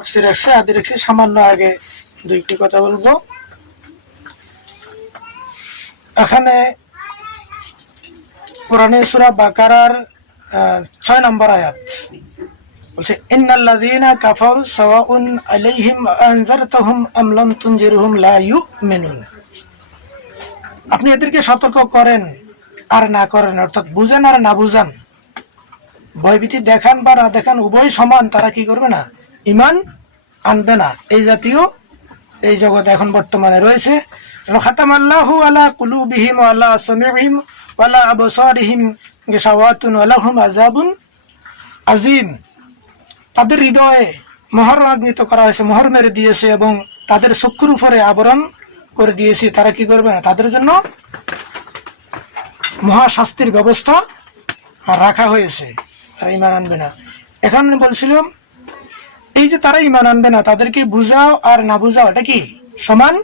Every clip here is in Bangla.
তাফসীর আসছে আদি রেখে সামান্য আগে দুইটি কথা বলবো। এখানে কোরআনে সূরা বাকারার 6 নম্বর আয়াত বলছে, ইন্নাল্লাযীনা কাফারু সাওয়াউন আলাইহিম আনজারতাহুম আম লাম তুনজিরহুম লা ইউমিনুন। আপনি এদেরকে সতর্ক করেন আর না করেন, অর্থাৎ বুঝেন আর না বুঝান, ভয়ভীতি দেখান বা না দেখান, উভয় সমান, তারা কি করবে না? ঈমান আনবে না। এই জাতীয় এই জগৎ এখন বর্তমানে রয়েছে। খাতামাল্লাহু আলা কুলুবিহিম ওয়া আলা সামিইহিম ওয়া আলা আবসারিহিম গিশাওয়াতুন ওয়া লাহুম আযাবুন আযীম। তাদের হৃদয়ে মোহর আজ্ঞাত করা হয়েছে, মোহর মেরে দিয়েছে এবং তাদের চক্ষুর উপরে আবরণ করে দিয়েছে। তারা কি করবে না? তাদের জন্য মহাশাস্তির ব্যবস্থা রাখা হয়েছে, তারা ঈমান আনবে না। এখন বলছিলাম এই যে তারা ঈমান আনবে না, তাদেরকে বুঝাও আর না বুঝাও এটা কি সমান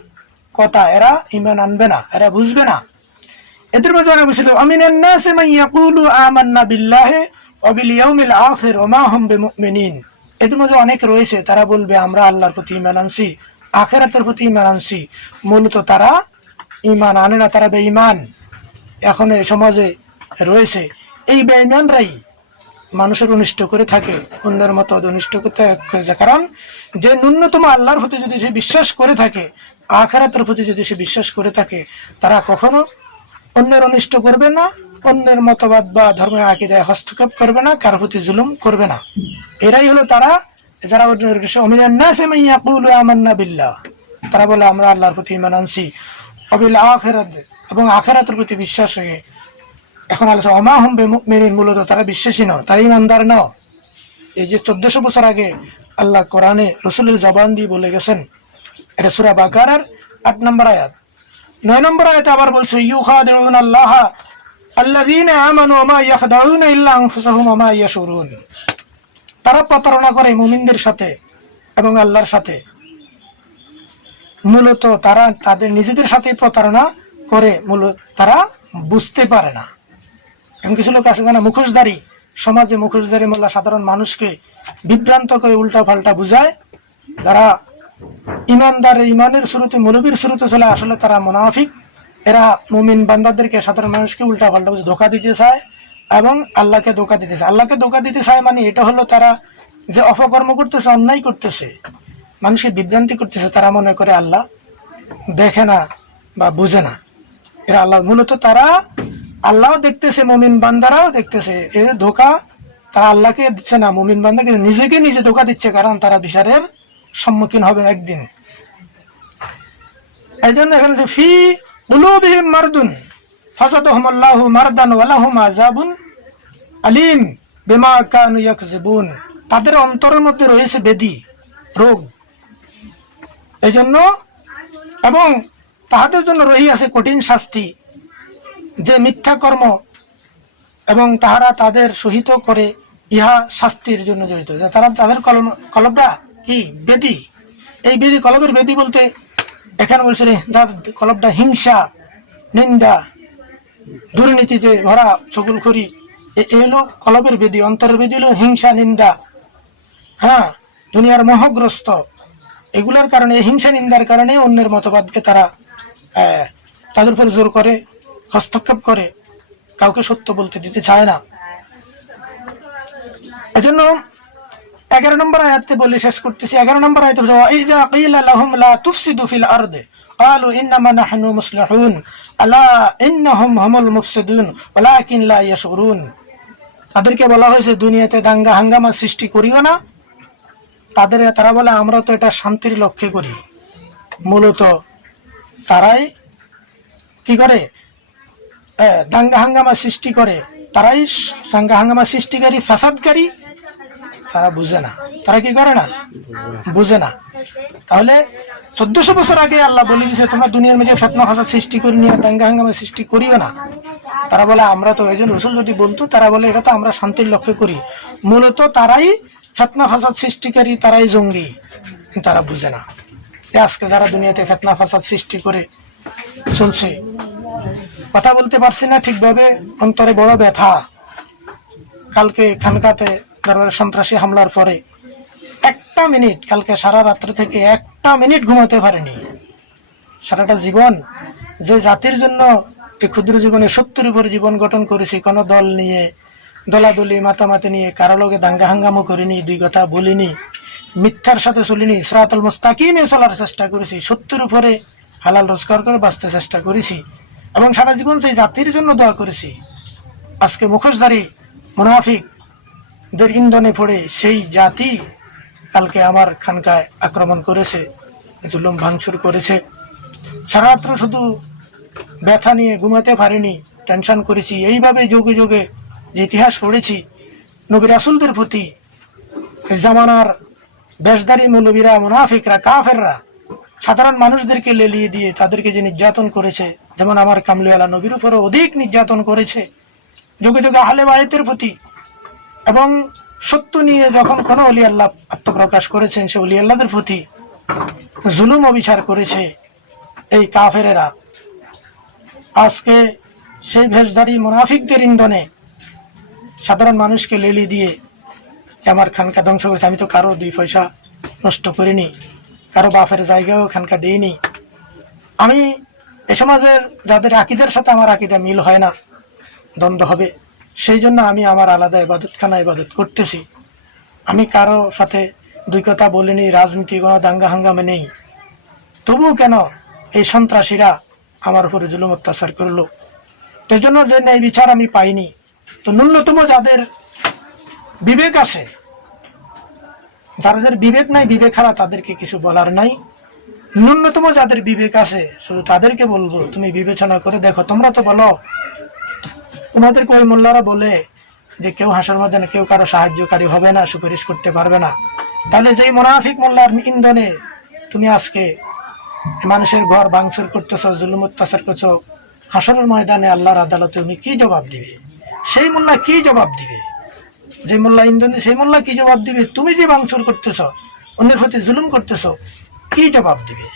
কথা। এরা ঈমান আনবে না, এরা বুঝবে না। এদের মধ্যে অনেক বলছিল, আমিনান নাসি মান ইয়াকুলু আমান্না বিল্লাহি ওয়া বিল ইয়াউমিল আখির ওয়া মা হুম বিমুমিনিন। এদের মধ্যে অনেক রয়েছে, তারা বলবে আমরা আল্লাহর প্রতি ঈমান আনছি, আখিরাতের প্রতি ঈমান আনছি। মূলত তারা ঈমান আনে না, তারা বেঈমান। এখন এই সমাজে রয়েছে এই বেঈমানরাই মানুষের অনিষ্ট করে থাকে, অন্যের মতো অনিষ্ট করতে থাকে। কারণ যে ন্যূনতম আল্লাহর প্রতি যদি সে বিশ্বাস করে থাকে, আখিরাতের প্রতি যদি সে বিশ্বাস করে থাকে, তারা কখনো অন্যের অনিষ্ট করবে না, অন্যের মতবাদ বা ধর্মের আকীদায় হস্তক্ষেপ করবে না, কারোর প্রতি জুলুম করবে না। এরাই হলো তারা যারা আমিনান নাসি মান ইয়াকুলু আমান্না বিল্লাহ, তারা বলে আমরা আল্লাহর প্রতি ঈমান আনছি, ওয়া বিল আখিরাত এবং আখিরাতের প্রতি বিশ্বাস হয়ে। এখন আলোচনা ওয়া মা হুম বিমুমিনিন, মূলত তারা বিশ্বাসী নয়, তারা ঈমানদার নয়। এই যে 1400 বছর আগে আল্লাহ কোরআনে রাসূলের জবান দিয়ে বলে গেছেন, এটা সূরা বাকারার 8 নম্বর আয়াত। 9 নম্বর আয়াতে আবার বলছে, ইউখাদিউনা আল্লাহ আল্লাযীনা আমানু ওয়া মা ইয়াখদাউনা ইল্লা আনফুসাহুম ওয়া মা ইয়াশউরুন। তারা প্রতারণা করে মুমিনদের সাথে এবং আল্লাহর সাথে। মূলত তারা তাদের নিজেদের সাথে প্রতারণা করে, মূলত তারা বুঝতে পারে না। এমন কিছু লোক আছে যারা মুখোশধারী, সমাজে মুখোশধারী মোল্লা সাধারণ মানুষকে বিভ্রান্ত করে উল্টা পাল্টা বুঝায়। যারা ইমানদার, ইমানের শুরুতে মৌলবীর শুরুতে চলে, আসলে তারা মুনাফিক। এরা মুমিন বান্দাদেরকে, সাধারণ মানুষকে উল্টা পাল্টা বুঝে ধোকা দিতে চায় এবং আল্লাহকে ধোকা দিতে চায়। আল্লাহকে ধোকা দিতে চায় মানে এটা হলো তারা যে অপকর্ম করতেছে, অন্যায় করতেছে, মানুষকে বিভ্রান্তি করতেছে, তারা মনে করে আল্লাহ দেখে না বা বুঝে না। এরা আল্লাহ, মূলত তারা আল্লাহও দেখতেছে, মুমিন বান্দারাও দেখতেছে। এর ধোকা তারা আল্লাহকে দিচ্ছে না, মুমিন বান্দাকে নিজেকে নিজে ধোকা দিচ্ছে, কারণ তারা বিচারের সম্মুখীন হবে একদিন। এই জন্য এখানে ফি কুলুবিহিম মারদুন ফাযাদাহুমুল্লাহু মারদান ওয়া লাহুম আযাবুন আলীম বিমা কানু ইয়াকযিবুন। তাদের অন্তরের মধ্যে রয়েছে ব্যাধি, রোগ, এই জন্য, এবং তাহাদের জন্য রহিয়াছে কঠিন শাস্তি, যে মিথ্যা কর্ম এবং তাহারা তাদের সহিত করে ইহা শাস্তির জন্য জড়িত। তারা তাদের কলবটা কি বেদি, এই বেদি, কলবের বেদি বলতে এখানে বলছে যার কলবটা হিংসা, নিন্দা, দুর্নীতিতে ভরা, চগুলখড়ি, এই হলো কলবের বেদি। অন্তরের বেদি হলো হিংসা, নিন্দা, হ্যাঁ, দুনিয়ার মোহগ্রস্ত। এগুলার কারণে, হিংসা নিন্দার কারণে অন্যের মতবাদকে তারা তাদের উপর জোর করে, হস্তক্ষেপ করে, কাউকে সত্য বলতে দিতে চায় না। এজন্য 11 নম্বর আয়াতে বলে শেষ করতেছি। 11 নম্বর আয়াতে ইযা কিলা লাহুম লা তুফসিদু ফিল আরদি ক্বালু ইন্নামা নাহনু মুসলিহুন আলা ইন্নাহুম হুমুল মুফসিদুন ওয়ালাকিন লা ইয়াশউরুন। তাদেরকে বলা হয়েছে দুনিয়াতে দাঙ্গা হাঙ্গামা সৃষ্টি করিও না। তারা বলে আমরা তো এটা শান্তির লক্ষ্যে করি। মূলত তারাই কি করে? দাঙ্গা হাঙ্গামা সৃষ্টি করে, তারাই দাঙ্গা হাঙ্গামা সৃষ্টিকারী, ফাসাদকারী। তারা বুঝে না, তারা কি করে না? বুঝে না। তাহলে 1400 বছর আগে আল্লাহ বলে দিয়েছে তোমরা দুনিয়ার মধ্যে ফিতনা ফাসাদ সৃষ্টি করে নিয়ে দাঙ্গা হাঙ্গামা সৃষ্টি করিও না। তারা বলে আমরা তো, একজন রাসূল যদি বলতো, তারা বলে এটা তো আমরা শান্তির লক্ষ্যে করি। মূলত তারাই ফিতনা ফাসাদ সৃষ্টিকারী, তারাই জঙ্গি। তারা বুঝে না। আজকে যারা দুনিয়াতে ফিতনা ফাসাদ সৃষ্টি করে চলছে, কথা বলতে পারছি না ঠিকভাবে, অন্তরে বড় ব্যথা। কালকে খানকাতে দরবারে সন্ত্রাসী হামলার পরে একটা মিনিট, কালকে সারা রাত্র থেকে একটা মিনিট ঘুমাতে পারেনি। সারাটা জীবন যে জাতির জন্য এই ক্ষুদ্র জীবনে 70 উপর জীবন গঠন করেছি, কোনো দল নিয়ে দলাদলি মাতামাতি নিয়ে কারো লগে দাঙ্গা হাঙ্গামো করিনি, দুই কথা বলিনি, মিথ্যার সাথে চলিনি, সিরাতুল মুস্তাকিমে চলার চেষ্টা করেছি, 70 উপরে হালাল রোজগার করে বাঁচতে চেষ্টা করেছি এবং সারা জীবন সেই জাতির জন্য দোয়া করেছি। আজকে মুখোশধারী মুনাফিকদের ইন্ধনে পড়ে সেই জাতি কালকে আমার খানকায় আক্রমণ করেছে, জুলুম ভাঙচুর করেছে। সারা রাত্র শুধু ব্যথা নিয়ে ঘুমাতে পারিনি, টেনশন করেছি। এইভাবে যুগে যুগে যে ইতিহাস পড়েছি, নবী রাসূলদের প্রতি জামানার বেশধারী মৌলবীরা, মুনাফিকরা, কাফেররা সাধারণ মানুষদেরকে লেলিয়ে দিয়ে তাদেরকে যে নির্যাতন করেছে, যেমন আমার কামলিওয়ালা নবীর উপরও অধিক নির্যাতন করেছে, যুগে যুগে আহলে বায়তের প্রতি। এবং সত্য নিয়ে যখন কোনো ওলি আল্লাহ আত্মপ্রকাশ করেছেন, সে ওলি আল্লাহদের প্রতি জুলুম অবিচার করেছে এই কাফেরেরা। আজকে সেই ভেষধারী মুনাফিকদের ইন্ধনে সাধারণ মানুষকে লেলি দিয়ে আমার খানকা ধ্বংস করেছে। আমি তো কারো 2 পয়সা নষ্ট করিনি, কারো বাপের জায়গাও খানকা দিইনি। আমি এ সমাজের যাদের আকিদের সাথে আমার আকিদা মিল হয় না, দ্বন্দ্ব হবে, সেই জন্য আমি আমার আলাদা ইবাদতখানা ইবাদত করতেছি। আমি কারো সাথে 2 কথা বলিনি, রাজনীতি কোনো দাঙ্গা হাঙ্গামে নেই। তবুও কেন এই সন্ত্রাসীরা আমার উপরে জুলুম অত্যাচার করলো? এর জন্য যে ন্যায় বিচার আমি পাইনি। তো ন্যূনতম যাদের বিবেক আছে, যাদের বিবেক নাই, বিবেক হারা, তাদেরকে কিছু বলার নাই। ন্যূনতম যাদের বিবেক আছে শুধু তাদেরকে বলবো, তুমি বিবেচনা করে দেখো। তোমরা তো বলো, তোমাদেরকে ওই মোল্লারা বলে যে কেউ হাসর ময়দানে কেউ কারো সাহায্যকারী হবে না, সুপারিশ করতে পারবে না। তাহলে যেই মুনাফিক মোল্লার ইন্ধনে তুমি আজকে মানুষের ঘর ভাঙচুর করতেছো, জুলুম অত্যাচার করছো, হাসরের ময়দানে আল্লাহর আদালতে তুমি কি জবাব দিবে? সেই মোল্লা কি জবাব দিবে? যে মোল্লা ইন্ধনে সেই মোল্লা কি জবাব দিবে? তুমি যে ভাঙচুর করতেছ, অন্যের প্রতি জুলুম করতেছ, কি জবাব দিবে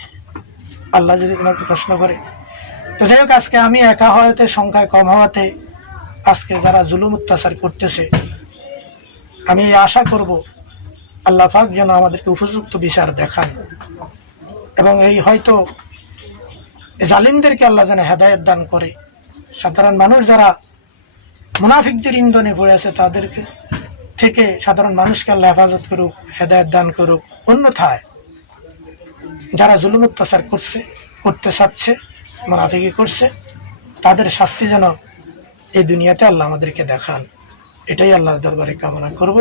আল্লাহ যদি তোমাকে প্রশ্ন করে? তো যাই হোক, আজকে আমি একা হওয়াতে, সংখ্যায় কম হওয়াতে আজকে যারা জুলুম অত্যাচার করতেছে, আমি আশা করব আল্লাহ পাক যেন আমাদেরকে উপযুক্ত বিচার দেখান এবং এই হয়তো জালিমদেরকে আল্লাহ যেন হেদায়েত দান করে। সাধারণ মানুষ যারা মুনাফিকদের ইন্ধনে পড়ে আছে তাদেরকে থেকে সাধারণ মানুষকে আল্লাহ হেফাজত করুক, হেদায়েত দান করুক। অন্যথায় যারা জুলুম অত্যাচার করতে চাচ্ছে, মুনাফিকি করছে, তাদের শাস্তি যেন এই দুনিয়াতে আল্লাহ আমাদেরকে দেখান, এটাই আল্লাহর দরবারে কামনা করব।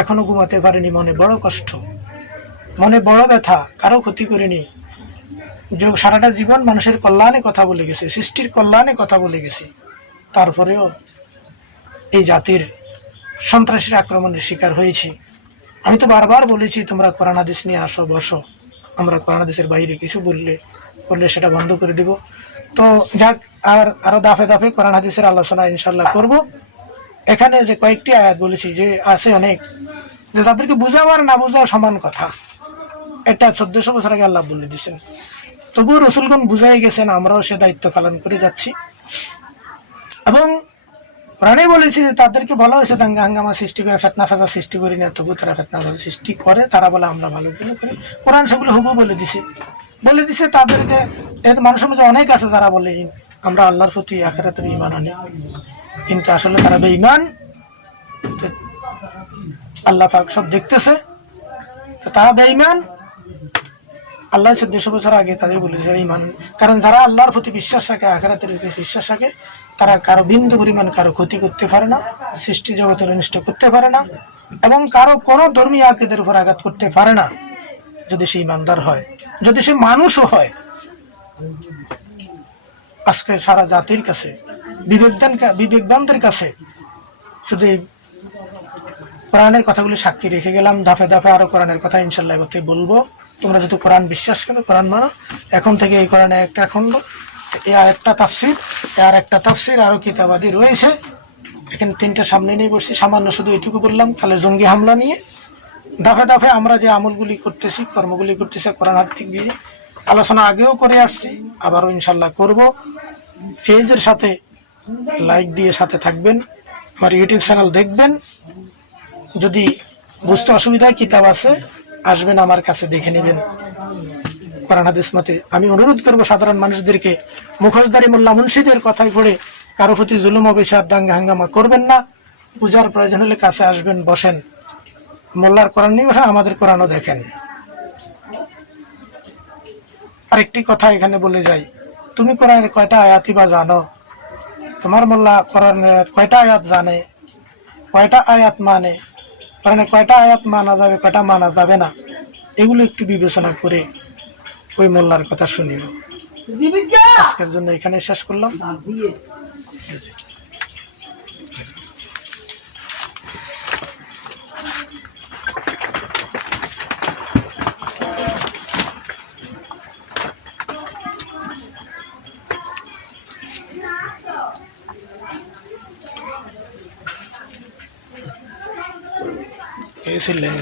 এখনো ঘুমাতে পারিনি, মনে বড় কষ্ট, মনে বড় ব্যথা। কারো ক্ষতি করিনি, সারাটা জীবন মানুষের কল্যাণে কথা বলে গেছে, সৃষ্টির কল্যাণে কথা বলে গেছি। তারপরেও এই জাতির সন্ত্রাসীর আক্রমণের শিকার হয়েছি। আমি তো বারবার বলেছি, তোমরা কোরআন হাদিস নিয়ে আসো, বসো। আমরা কোরআন হাদিসের বাইরে কিছু বললে সেটা বন্ধ করে দিব। তো যাক, আরো দাফে দাফে কোরআন হাদিসের আলোচনা ইনশাল্লাহ করব। এখানে যে কয়েকটি আয়াত বলেছি, যে আছে অনেক, যে যাদেরকে বুঝাও আর না বুঝাও সমান কথা, এটা 1400 বছর আগে আল্লাহ বলে দিয়েছেন। তবুও রসুলগণ বুঝাই গেছেন, আমরাও সে দায়িত্ব পালন করে যাচ্ছি। এবং কোরআনে বলেছি যে তাদেরকে বলা হয়েছে দাঙ্গা হাঙ্গামা সৃষ্টি করে, ফেতনা ফেসাদ সৃষ্টি করি না, তবু তারা ফেতনা ফেসাদ সৃষ্টি করে। তারা বলে আমরা ভালো গুলো করি। কোরআন সেগুলো হুবহু বলে দিছে তাদেরকে। মানুষের মধ্যে অনেক আছে যারা বলে আমরা আল্লাহর প্রতি, আখিরাতের ঈমান আনি, কিন্তু আসলে তারা বেঈমান। আল্লাহ পাক সব দেখতেছে, তারা বেঈমান। আল্লাহ 1400 বছর আগে তাদের বলেছে ঈমান। কারণ যারা আল্লাহর প্রতি বিশ্বাস রাখে, আখিরাতের বিশ্বাস রাখে, তারা কারো বিন্দু পরিমাণ কারো ক্ষতি করতে পারে না, সৃষ্টি জগতের অনিষ্ট করতে পারে না, এবং কারো কোনো ধর্মীয় আকীদার উপর আঘাত করতে পারে না, যদি সে ঈমানদার হয়, যদি সে মানুষও হয়। আজকে সারা জাতির কাছে, বিবেকবানদের কাছে শুধু কোরআনের কথাগুলি সাক্ষী রেখে গেলাম। ধাপে ধাপে আরো কোরআনের কথা ইনশাল্লাহ বলবো। তোমরা যদি কোরআন বিশ্বাস করো, কোরআন মানো, এখন থেকে এই কোরআনে একটা খণ্ড, আর একটা তাফসির, আরো কিতাবাদি রয়েছে। এখানে 3টা সামনে নিয়ে বসছি, সামান্য শুধু এটুকু বললাম। তাহলে জঙ্গি হামলা নিয়ে ধাপে ধাপে আমরা যে আমলগুলি করতেছি, কর্মগুলি করতেছি, কোরআন আর্থিক দিয়ে আলোচনা আগেও করে আসছি, আবারও ইনশাল্লাহ করব। ফেজের সাথে লাইক দিয়ে সাথে থাকবেন, আমার ইউটিউব চ্যানেল দেখবেন। যদি বুঝতে অসুবিধায় কিতাব আছে, আসবেন আমার কাছে দেখে নেবেন কোরআন হাদিস মতে। আমি অনুরোধ করবো সাধারণ মানুষদেরকে, মুখোশধারী মোল্লা মুন্সিদের কথায় পড়ে কারো প্রতি জুলুম অভিশাপ দাঙ্গা হাঙ্গামা করবেন না। পূজার প্রয়োজন হলে কাছে আসবেন, বসেন, মোল্লার কোরআন নিয়ে বসে আমাদের কোরআনও দেখেন। আরেকটি কথা এখানে বলে যাই, তুমি কোরআনের কয়টা আয়াতই বা জানো? তোমার মোল্লা কোরআনের কয়টা আয়াত জানে, কয়টা আয়াত মানে, কোরআনের কয়টা আয়াত মানা যাবে, কয়টা মানা যাবে না, এগুলো একটু বিবেচনা করে ওই মোল্লার কথা শুনিও। আজকের জন্য এখানে শেষ করলাম। এই ছিলেন